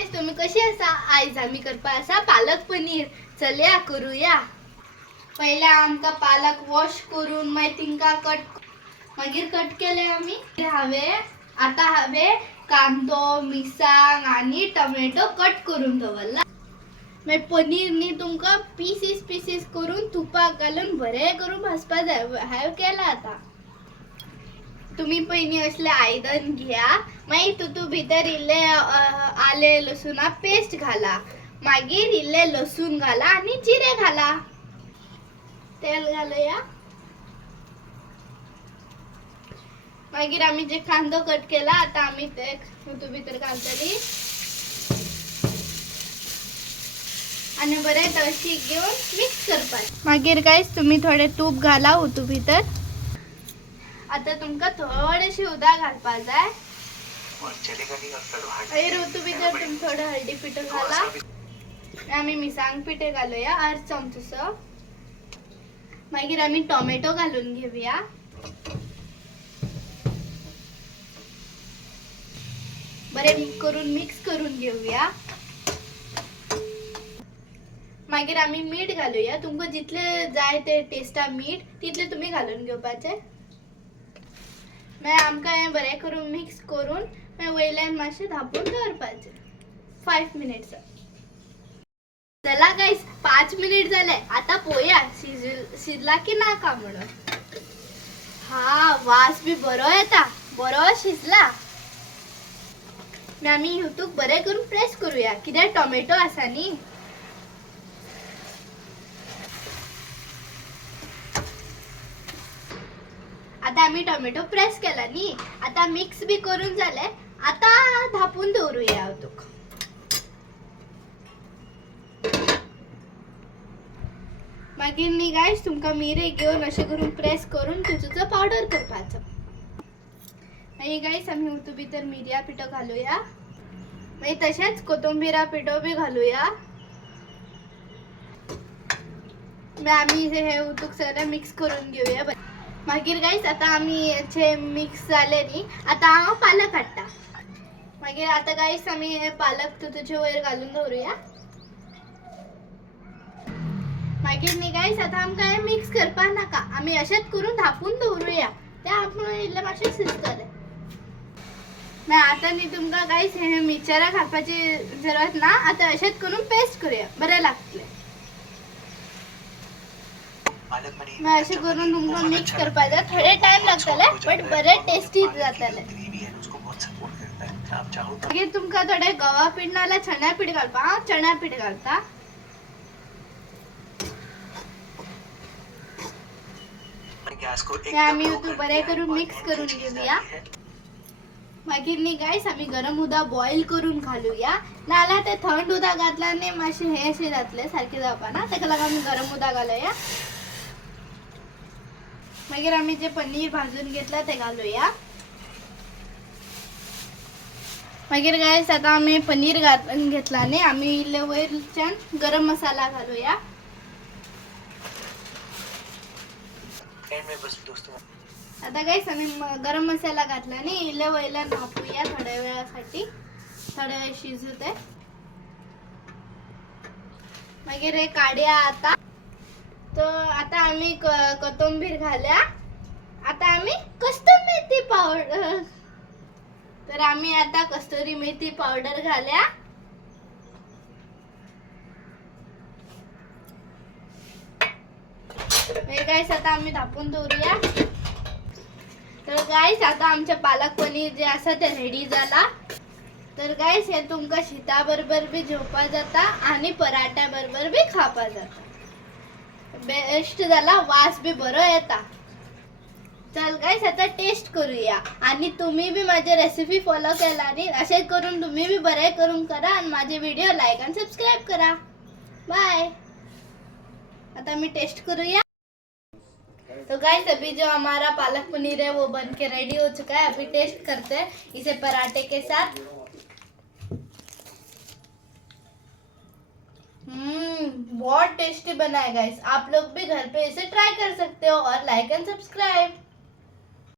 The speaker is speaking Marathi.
गाइस तुम्ही कशी आसा? आयज आमी करपा आसा पालक पनीर. चलया करूया. पहिले आमका पालक वॉश करून मागीर तिंका कट केले आमी. हावे कांदो मिरसांग आणि टोमॅटो कट करून दवरला. मागीर पनीर नी तुमका पीसीस करून तुपाक घालून बरे करून भाजपा जाय. हांव केला आता. तुम्ही पयली असले आयदन घ्या. मागीर तुतू भितर इल्ले आले लसूणा पेस्ट घाला. मागीर इल्ले लसूण घाला आणि जिरे घाला. तेल घालूया. मागीर आमी जे कांदो कट केला आता आमी ते तुतू भितर घालतली आणि बरे तळशीक घेऊन मिक्स करपाचे. मागीर गाइस तुम्ही थोडे तूप घाला उतू भितर. आता तुमका थोडेशी उदक घालपा जाय. मागीर उतू भितर तुम्ही थोडं हळदी पिठो घाला. आमी मिरसांग पिठे घालूया 1 चमचो. मागीर आमी टोमॅटो घालून घेऊया. बरे मिक्स करून घेऊया. मागीर आमी मीठ घालूया. तुमका जितले जाय ते टेस्टा मीठ तितले तुम्ही घालून घेवपाचे. मागीर आमका हे बरे करून मिक्स करून मागीर वयल्यान मातशे धापून दवरपाचे 5 मिनिट्स. चला गाइस 5 मिनिट झाले. आता पोया शिजला की नाका म्हणून. हा वास बी बरो येता. बरो शिजला. आमी हितूक बरे करून प्रेस करूया कित्याक टोमॅटो आसा नी. आता आम्ही टोमॅटो प्रेस केला नी. आता मिक्स बी करून झाले. आता धापून दवरूया हातूक. मागीर नी गाइस तुमका मिरे घेऊन असे करून प्रेस करून तुझं पावडर करपाचं. मागीर गाइस आम्ही उतू भितर मिरया पिठो घालूया. मागीर तशेंच कोथंबिरा पिठो बी घालूया. मागीर आमी हे उतूक सगळं मिक्स करून घेऊया. मागीर गाइस आता आमी जे मिक्स झाले नी. आता हांव पालक काडटा. मागीर आता गाइस आमी पालक तुझ्या वयर घालून दवरूया. मागीर नी गाइस आता आमका हे मिक्स करपा नाका. आमी अशेच करून धापून दवरूया. ते आपण इल्ले मातशे शिजतले. मागीर आता नी तुमका गाइस हे मिक्सरा घालपाची जरूरत ना. आता अशेच करून पेस्ट करूया. बरे लागतले. असे करून तुमका मिक्स करपाचे. थोडे टाइम लागतले बट बरे टेस्टी जातले. मागीर तुमका थोडे गव्हा पीठ नाल्या चण्या पीठ घालपा. हांव चण्या पीठ घालता. आमी बरे करून मिक्स करून घेऊया. मागीर नी गाइस आमी गरम उदक बॉईल करून घालूया. नाल्यार ते थंड उदक घातल्याने मातशे हे असे जातले सारखे जावपा ना. ताका लागून आमी गरम उदक घालूया. मागीर आमी जे पनीर भाजून घेतला ते घालूया. मागीर गाइस आता आमी पनीर घालून घेतला नी. आमी इल्ले वयरच्यान गरम मसाला घालूया. आता गाइस आमी गरम मसाला घातला नी. इल्ले वयल्यान भापूया थोड्या वेळासाठी. थोडे वेळ शिजू दे. मागीर हे काढया आता. तो आता आम्ही कोथिंबीर घाल्या. आता आम्ही कस्तुरी मेथी पावडर. तर आम्ही आता कस्तुरी मेथी पावडर घाल्या. हे गाइस आता आम्ही धापून दवरूया. तर गाइस आता आमचे पालक पनीर जे असा ते रेडी झाला. तर गाइस हे तुमका शीता बरोबर बी जेवपा जाता आणि पराठ्या बरोबर बी खापा जाता. बेस्ट झाला. वास बी बरो येता. चल गाइस आता टेस्ट करूया. आणि तुम्ही बी माझी रेसिपी फॉलो केला नी. असे करून तुम्ही बी बरे करून करा आणि माझे व्हिडिओ लाईक आणि सबस्क्राइब करा. बाय. आता मी टेस्ट करूया. तो गाइस अभी जो हमारा पालक पनीर है वो बन के रेडी हो चुका है. अभी टेस्ट करते हैं इसे पराठे के साथ. बहुत टेस्टी बना है गाइस. आप लोग भी घर पे इसे ट्राई कर सकते हो और लाइक एंड सब्सक्राइब.